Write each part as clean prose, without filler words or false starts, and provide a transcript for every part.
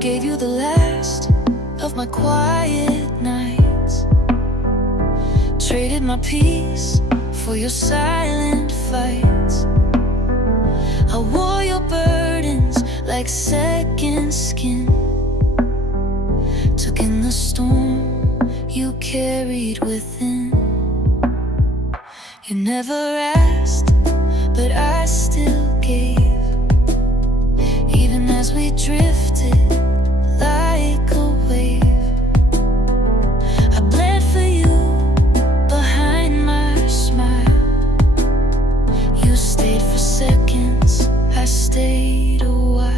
Gave you the last of my quiet nights. Traded my peace for your silent fights. I wore your burdens like second skin. Took in the storm you carried within. You never asked, but I still gave. Even as we drifted like a wave, I bled for you behind my smile. You stayed for seconds, I stayed a while.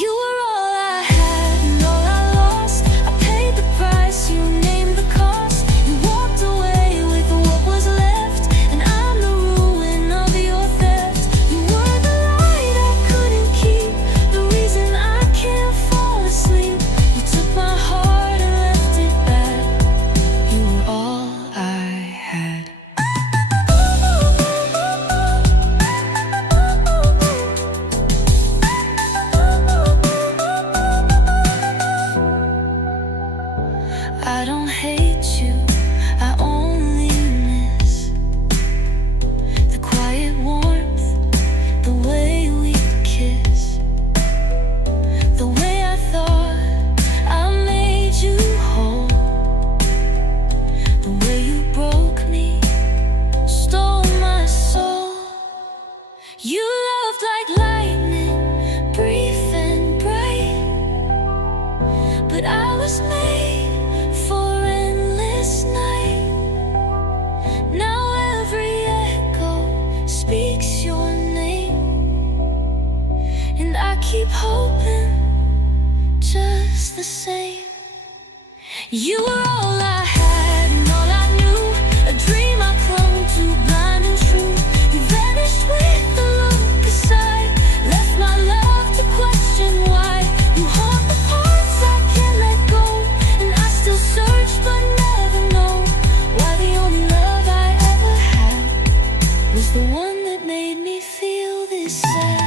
You were all I had and all I lost. I paid the price, you named the cost. You walked away with what was left, and I'm the ruin of your theft. You were the light I couldn't keep, the reason I can't fall asleep. You took my heart and left it back. You were all I had. I don't hate you, I only miss the quiet warmth, the way we'd kiss, the way I thought I made you whole, the way you broke me, stole my soul. You loved like lightning, brief and bright, but I was made for endless night. Now every echo speaks your name, and I keep hoping just the same. You were all I had and all I knew, a dream I clung to, blind and true. You vanished with the look aside, left my love to question why. You haunt the parts I can't let go, and I still search but never know why the only love I ever had was the one that made me feel this sad.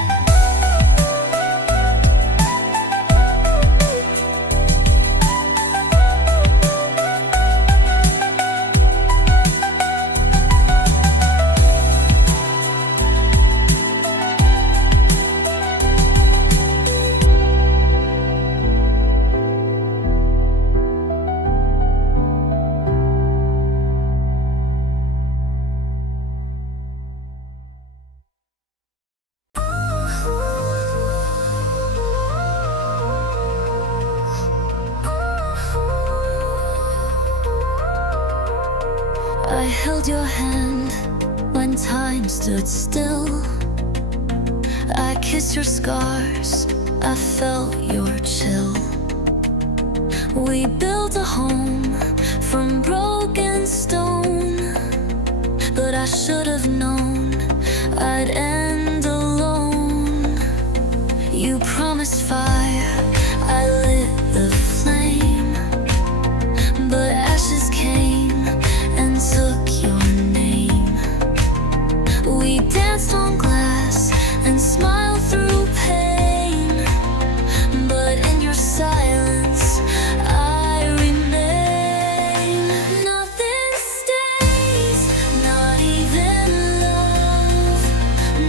I held your hand when time stood still. I kissed your scars, I felt your chill. We built a home from broken stone, but I should have known I'd end alone. You promised fire, I lit the flame, but ashes came and took your name. We danced on glass and smiled through pain, but in your silence I remain. Nothing stays, not even love,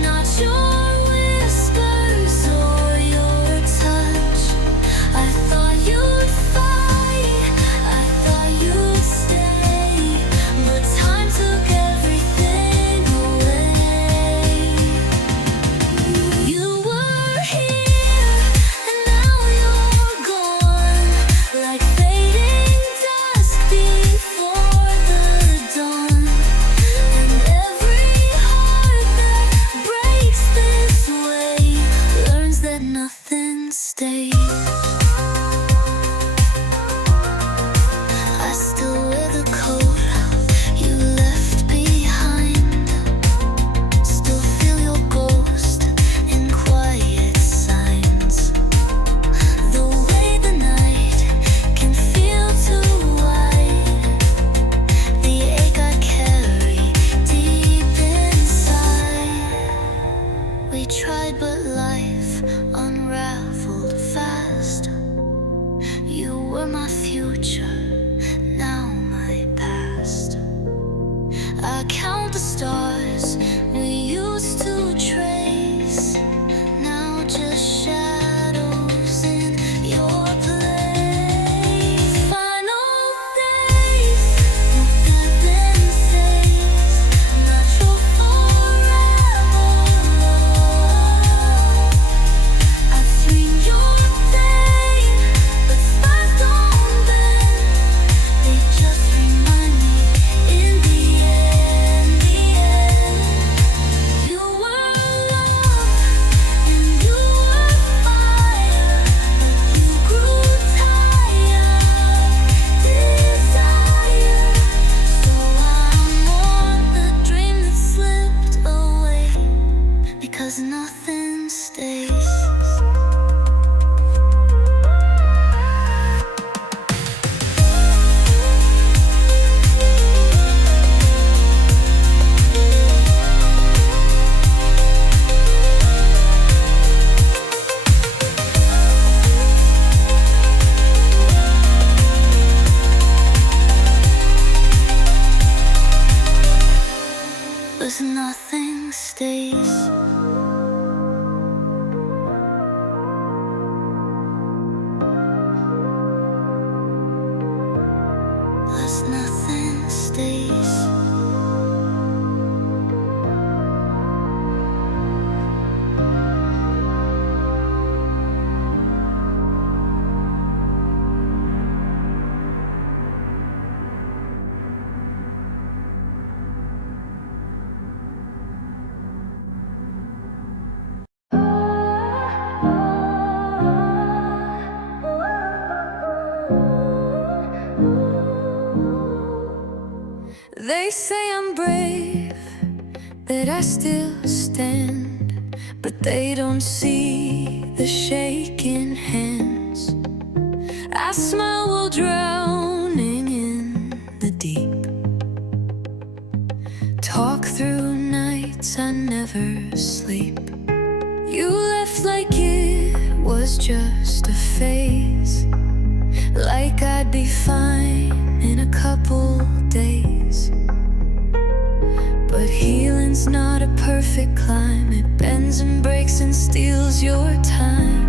not your whispers or your touch. future, now my past. I count the stars we used to trace, now just shadows in your place. Final days, no heaven says, not your forever love. I've seen your pain, but scars don't bend, they just remind me in the end, you were love and you were fire, but you grew tired of desire. So I'm on the dream that slipped away, because nothing stays. But nothing stays. But nothing stays. They say I'm brave, that I still stand, but they don't see the shaking hands. I smile while drowning in the deep, talk through nights I never sleep. You left like it was just a phase, like I'd be fine in a couple days. But healing's not a perfect climb, it bends and breaks and steals your time.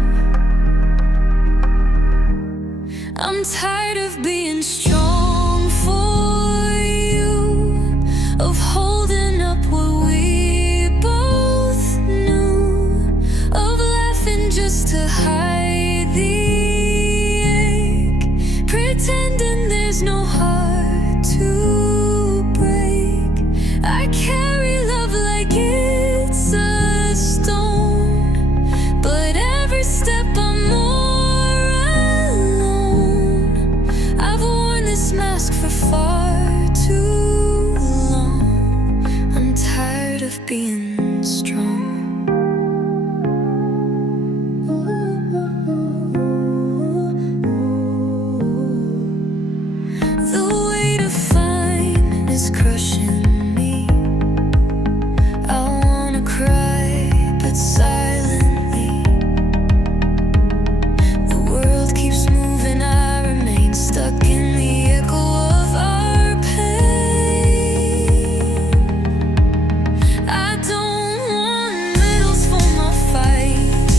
I'm tired of being strong for you, of holding up what we both knew, of laughing just to hide the ache, pretending there's no heart to break. I carry love like it's a stone, but every step I'm more alone. I've worn this mask for far too long. I'm tired of being strong. The weight of fine is crushing me. I wanna cry, but silently. The world keeps moving, I remain stuck in the echo of our pain. I don't want medals for my fight,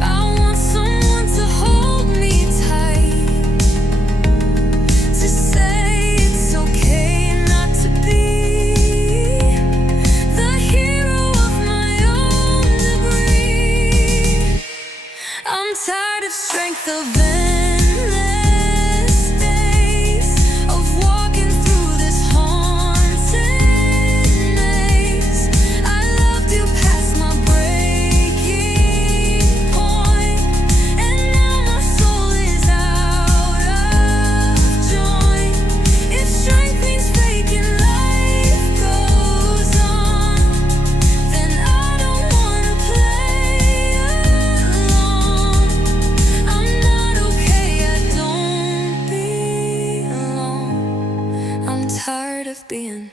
I want someone to hold me tight, to say it's okay not to be the hero of my own debris. I'm tired of strength, of endless days, of walking through this haunted maze. I loved you past my breaking point, and now my soul is out of joint. If strength means faking life goes on, then I don't wanna play along. I'm not okay, I don't belong. I'm tired of being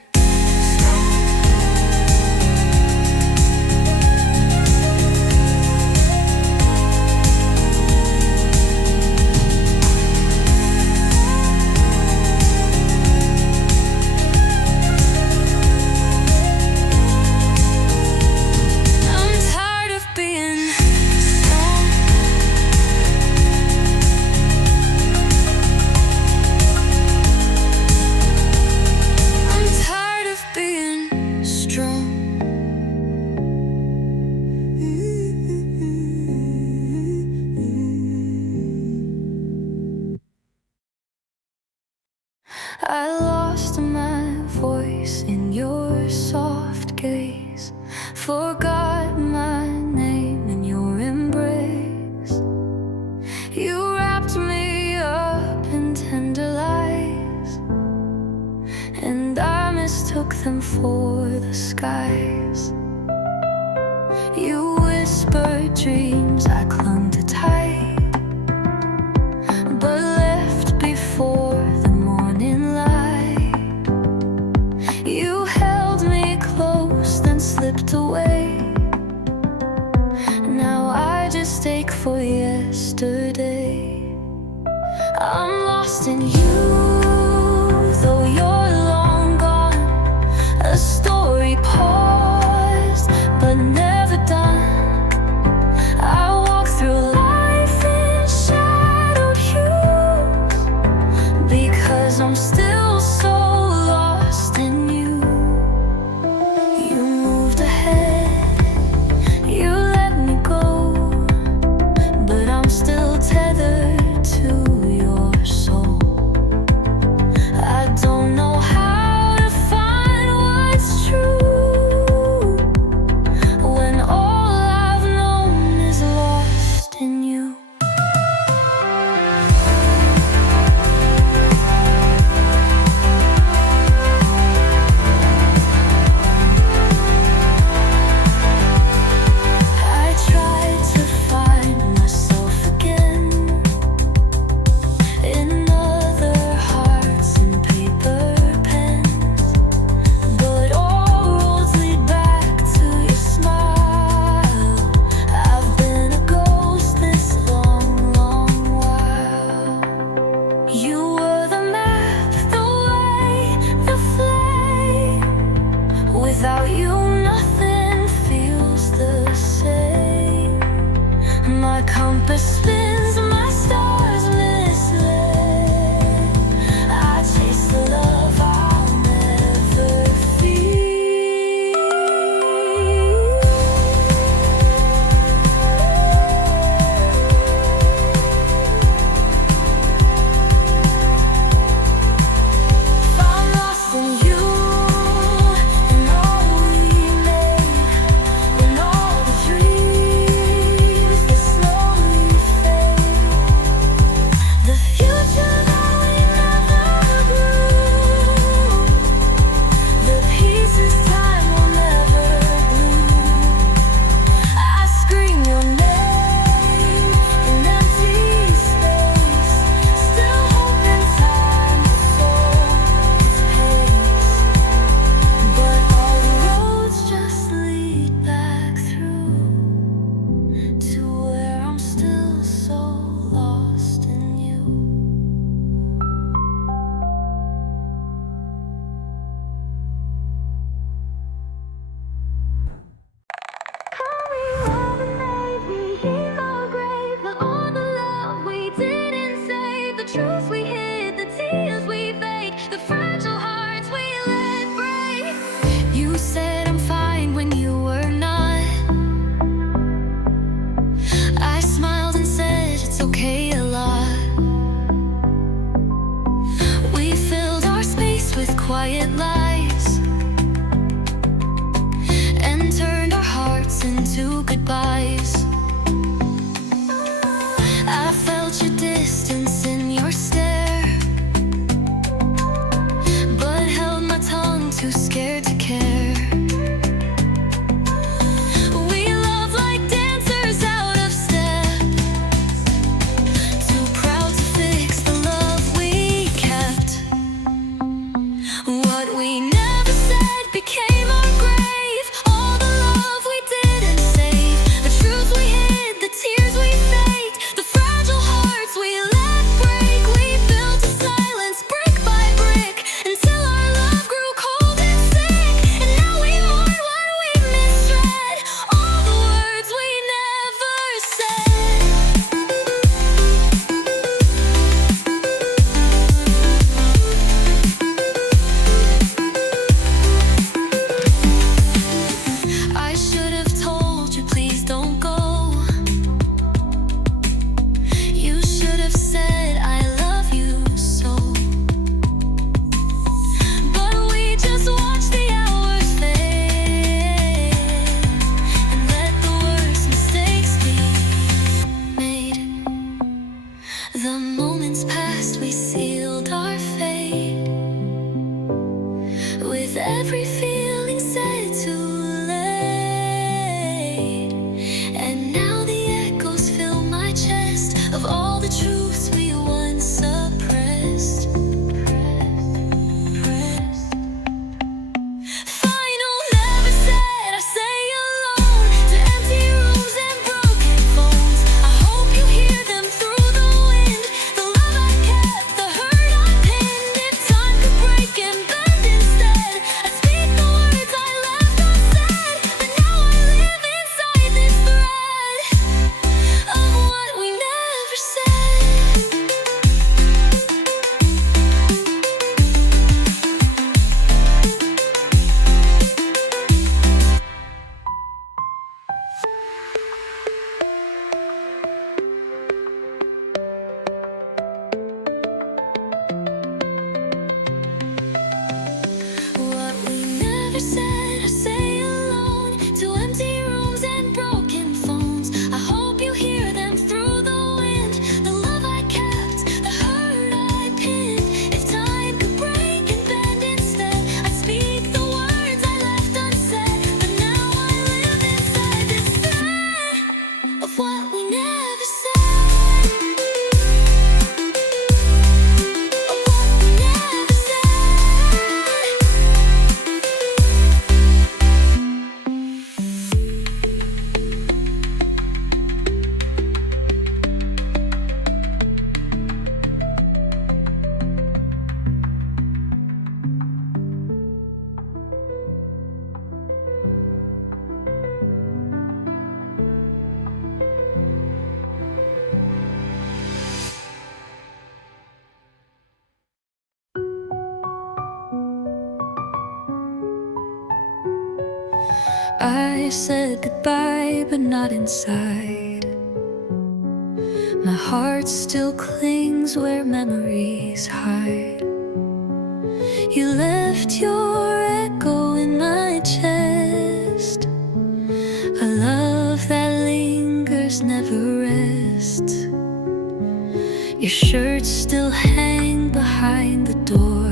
I lost my voice in your soft gaze, forgot my name in your embrace. You wrapped me up in tender lies, and I mistook them for the skies. You whispered dreams I clung to tight, but left before the morning light. You held me close, then slipped away. Now I just ache for yesterday. I'm lost in you, though you're long gone. A story paused, but never done. I walk through life in shadowed hues, because I'm still so lost in you. You moved ahead, you let me go, but I'm still tethered to your soul. I don't know how to find what's true when all I've known is lost in you. I tried to find myself again in other hearts and paper pens, but all roads lead back to your smile. I've been a ghost this long, long while. You were the map, the way, the flame. Without you, nothing feels the same. My compass spins, my stars misled. I chase the love I'll never feel. I'm lost in you, and all we made, and all the dreams that slowly fade. The future that we never grew, the pieces time will never glue. I scream your name in empty space, still hoping time will slow its pace. But all the roads just lead back through to where I'm still so lost in you. Call me Robin, maybe he's our grave, but all the love we didn't save, the truths we hid, the tears we fake, the fragile hearts we let break. You said I'm fine when you were not. I smiled and said it's okay a lot. We filled our space with quiet lies and turned our hearts into goodbyes. I felt your distance in your stare, but held my tongue, too scared to care. We loved like dancers out of step, too proud to fix the love we kept. What we never said became our grave, all the love we didn't save, the truths we past we sealed our fate, with every feeling said too late. And now the echoes fill my chest of all the truths we once suppressed. Final never said, I say alone, to empty rooms and broken phones. I hope you hear them through the wind, the love I kept, the hurt I pinned. If time could break and bend instead, I'd speak the words I left unsaid. But now I live inside this thread of what we never said. What we never said, I say alone, to empty rooms and broken phones. I hope you hear them through the wind, the love I kept, the hurt I pinned. If time could break and bend instead, I'd speak the words I left unsaid. But now I live inside this thread of what we never said. Of what we never said. I said goodbye, but not inside. My heart still clings where memories hide. You left your echo in my chest, a love that lingers, never rests. Your shirts still hang behind the door.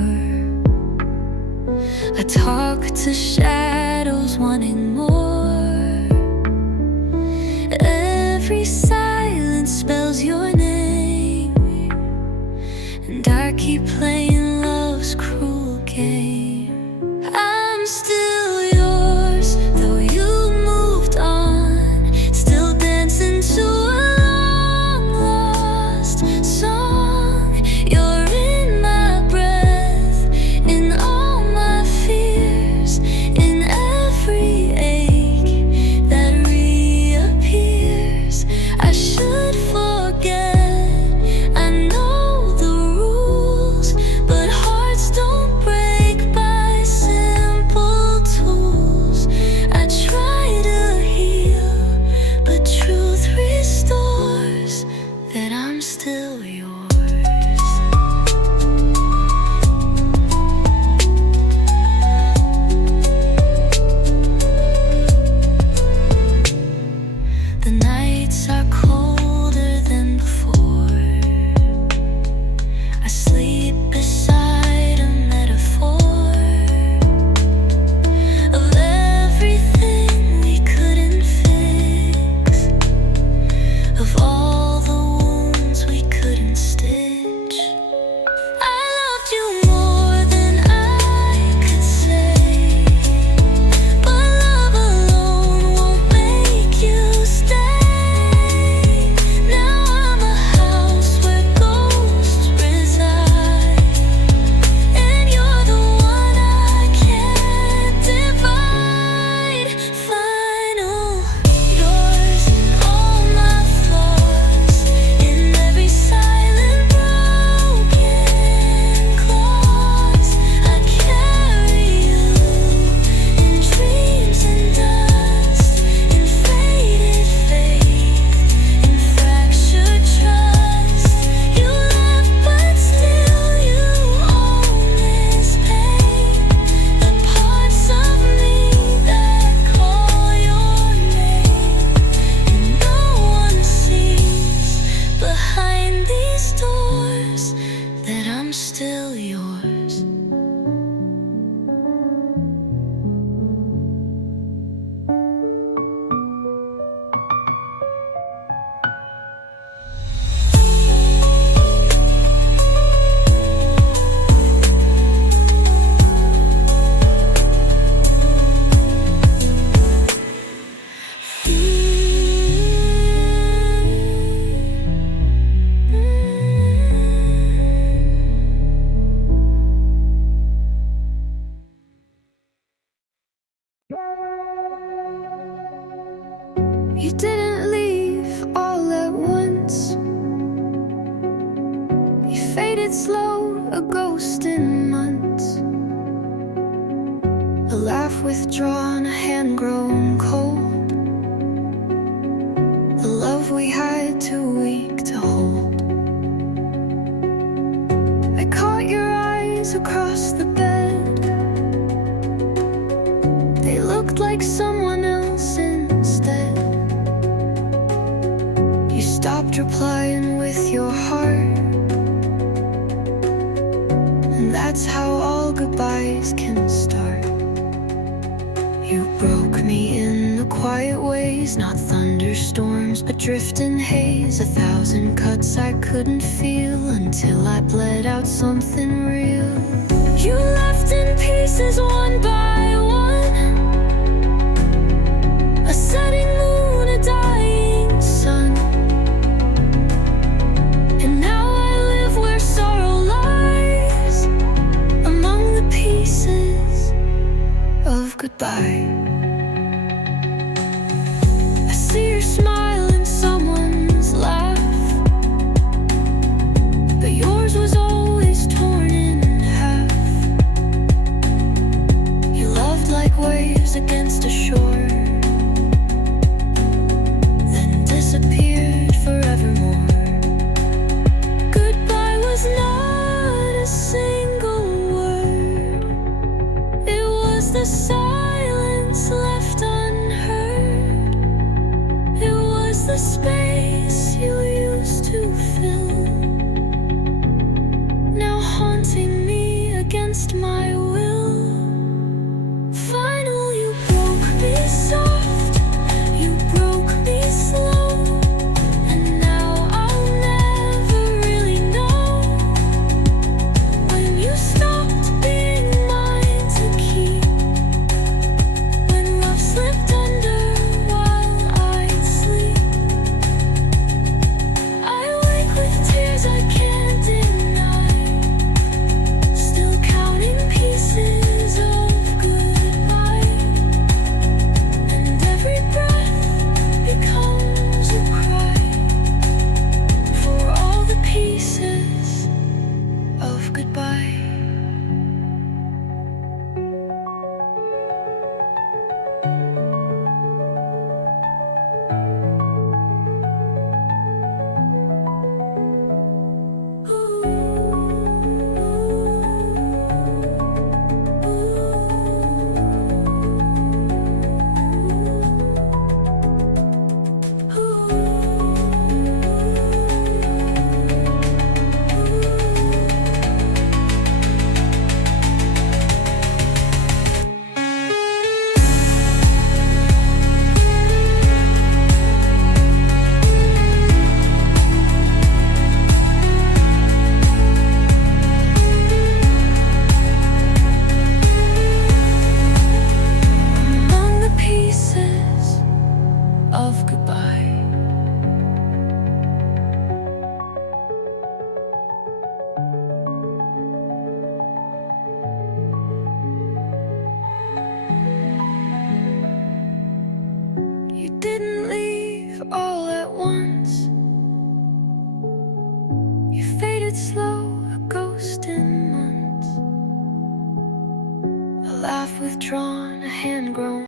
I talk to shadows wanting more. Every silence spells your name, and I keep playing love's cruel game. I'm still yours, though you moved on, still dancing to a long lost song. You're in my breath, in all my fears, in every ache that reappears. I should forget, I know the rules, I'm still yours. You didn't leave all at once. You faded slow, a ghost in months. A laugh withdrawn, a hand grown cold. The love we had too weak to hold. I caught your eyes across the bed. They looked like someone else instead. You stopped replying with your heart, and that's how all goodbyes can start. You broke me in the quiet ways, not thunderstorms, but drifting haze. 1,000 cuts I couldn't feel until I bled out something real. You left in pieces one by one, a setting moon, a dying sun. And now I live where sorrow lies, among the pieces of goodbye. I see your smile in someone's laugh, but yours was always torn in half. You loved like waves against a shore, then disappeared forevermore. Goodbye was not a single word. It was the silence left unheard. It was the space you used to fill, now haunting me against my will. Finally, you broke me soft, you broke me slow, and now I'll never really know when you stopped being mine to keep, when love slipped under while I'd sleep. I wake with tears I can't deny, still counting pieces of goodbye, and every breath becomes a cry for all the pieces of goodbye. Among the pieces of goodbye. You didn't leave all at once. You faded slow, a ghost in months. A laugh withdrawn, a hand grown.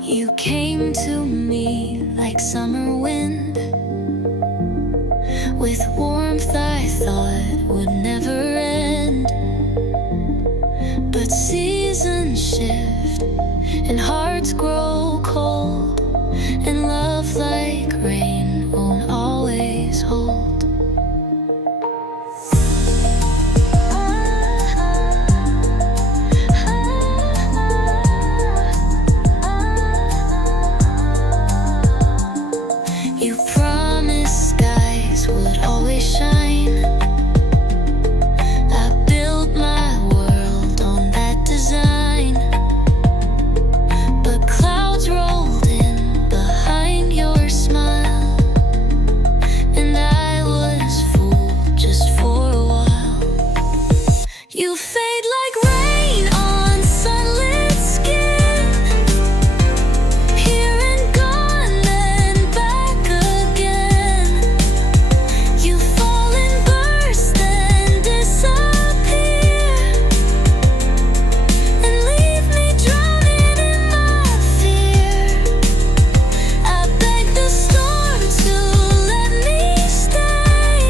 You came to me like summer wind, with warmth I thought would never end. But seasons shift and hearts grow cold, and love like rain won't always hold. You promised skies would always shine. I built my world on that design, but clouds rolled in behind your smile, and I was fooled just for a while. You fade like rain on sunlit skin, here and gone then back again. You fall and burst then disappear, and leave me drowning in my fear. I beg the storm to let me stay,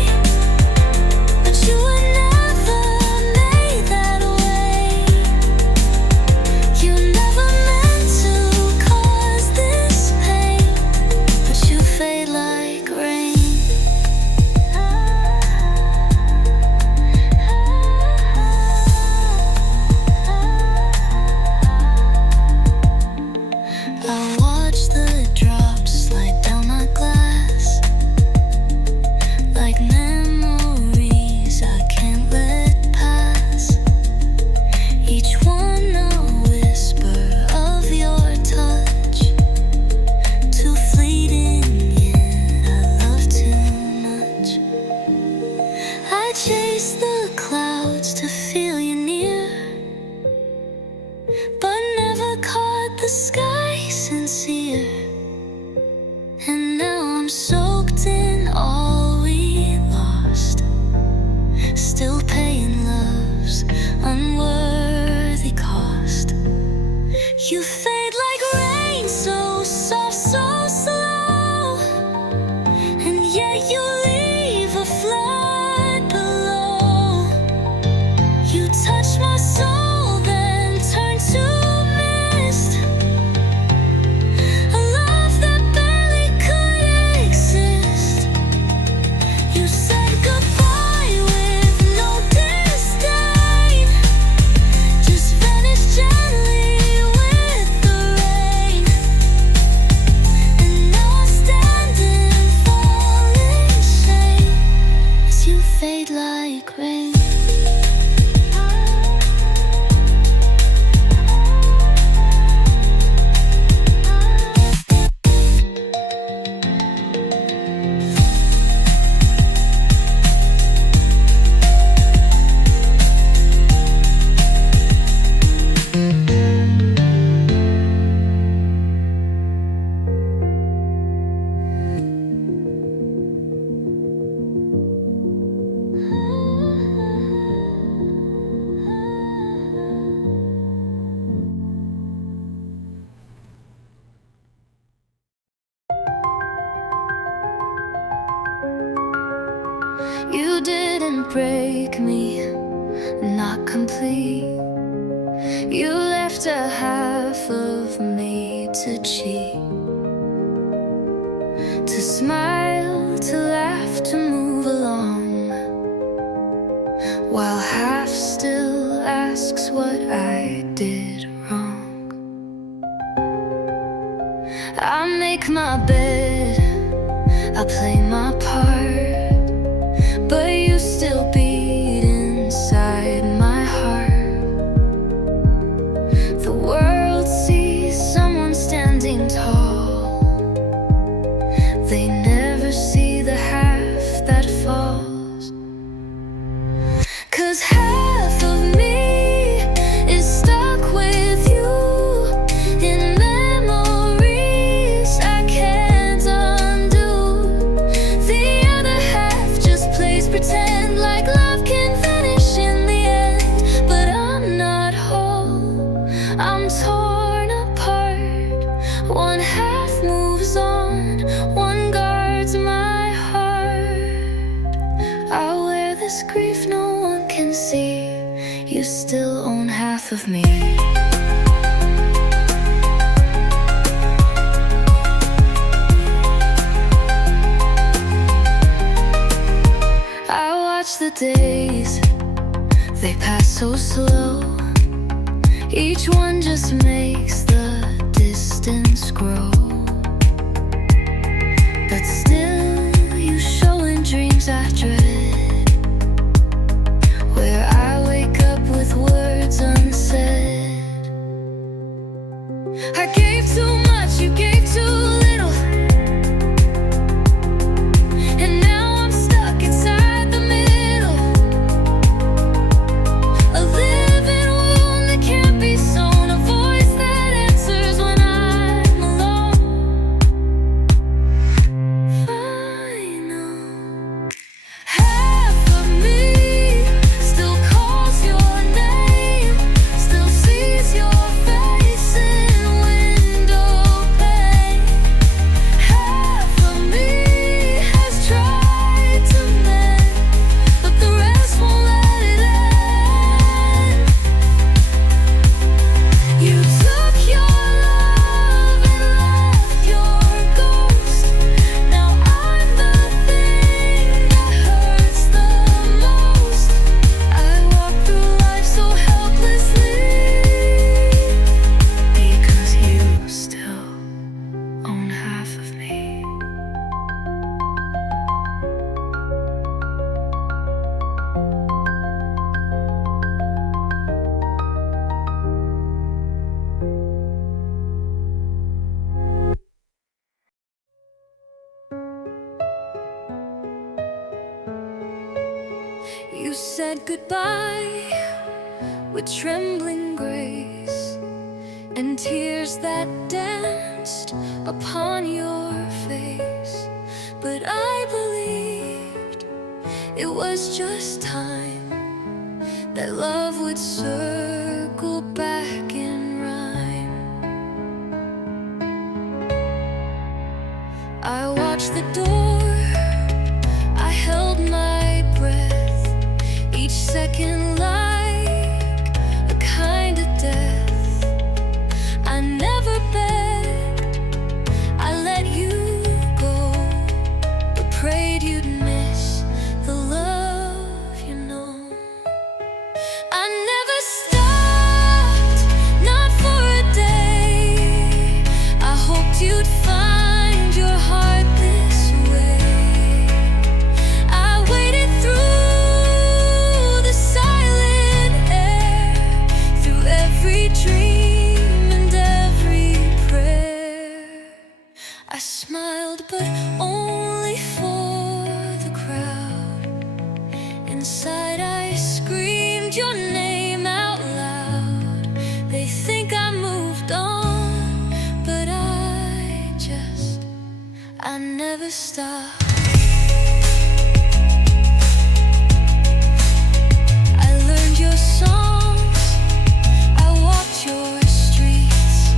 but you were never made that way. You never meant to cause this pain, but you fade like rain. I watch the drops slide down my glass, like memories I can't let pass. Each one a whisper of your touch, too fleeting yet I love too much. I chase the clouds to feel you near, but never caught the sky sincere. And now I'm soaked in all we lost, still paying love's unworthy cost. You fade like rain, so soft, so slow, and yet you leave a flood below. You touch my soul, then turn to mist, a love that barely could exist. You said goodbye with no disdain, just vanished gently with the rain. And now I stand in falling shame as you fade like rain. You didn't break me, not complete. You left a half of me to cheat, to smile, to laugh, to move along, while half still asks what I did wrong. I make my bed, I play my part, but you still beat inside my heart. The world sees someone standing tall, they never see the half that falls. 'Cause half of me is stuck with you in memories I can't undo. The other half just plays pretend, like love can vanish in the end. But I'm not whole, I'm torn apart. One half moves on, one guards my heart. I wear this grief no one can see, you still own half of me. days, they pass so slow. Each one just makes the distance grow. But still you show in dreams I dread, where I wake up with words unsaid. I gave too much, you gave too little, and now I'm stuck inside the middle. A living wound that can't be sown, a voice that answers when I'm alone. Final. Half of me still calls your name, still sees your face in window pane. Half of me has tried to mend, but the rest won't let it end. You took your love and left your ghost. Now I'm the thing that hurts the most. I walk through life so helplessly, because you still own half of me. You said goodbye with trembling grace, and tears that danced upon your face. But I believed it was just time, that love would circle back in rhyme. I watched the door, I held my breath, each second like a kind of death. I never begged, I let you go, but prayed you'd miss the love you know. I never stopped, not for a day. I hoped you'd find your heart this way. I waited through the silent air, through every dream and every prayer. I smiled, but only for the crowd. Inside I screamed your name out loud. They think I moved on, but I never stopped. I learned your songs, I walked your streets.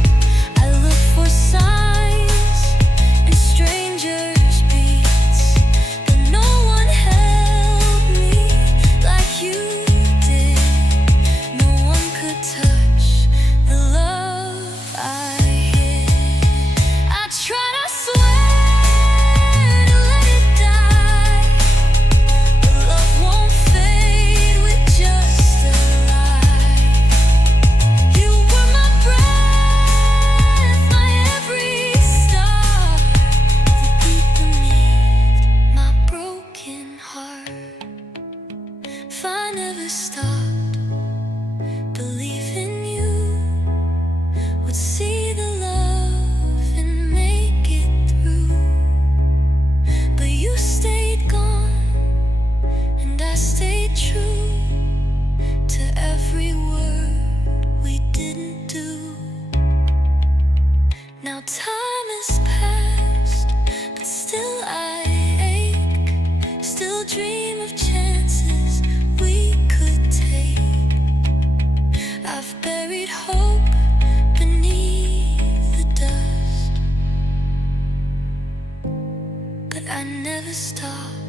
I looked for signs in strangers' beats, but no one held me like you did. No one could touch the love I hid. I tried, I swear, to let it die, but love won't fade with just a lie. You were my breath, my every star, the beat beneath my broken heart. If I never stopped believing you would see the love and make it through, but you stayed gone and I stayed true to every word we didn't do. Now time has passed, but still I ache, still dream of chances we could take. I've buried hope beneath the dust, but I never stopped.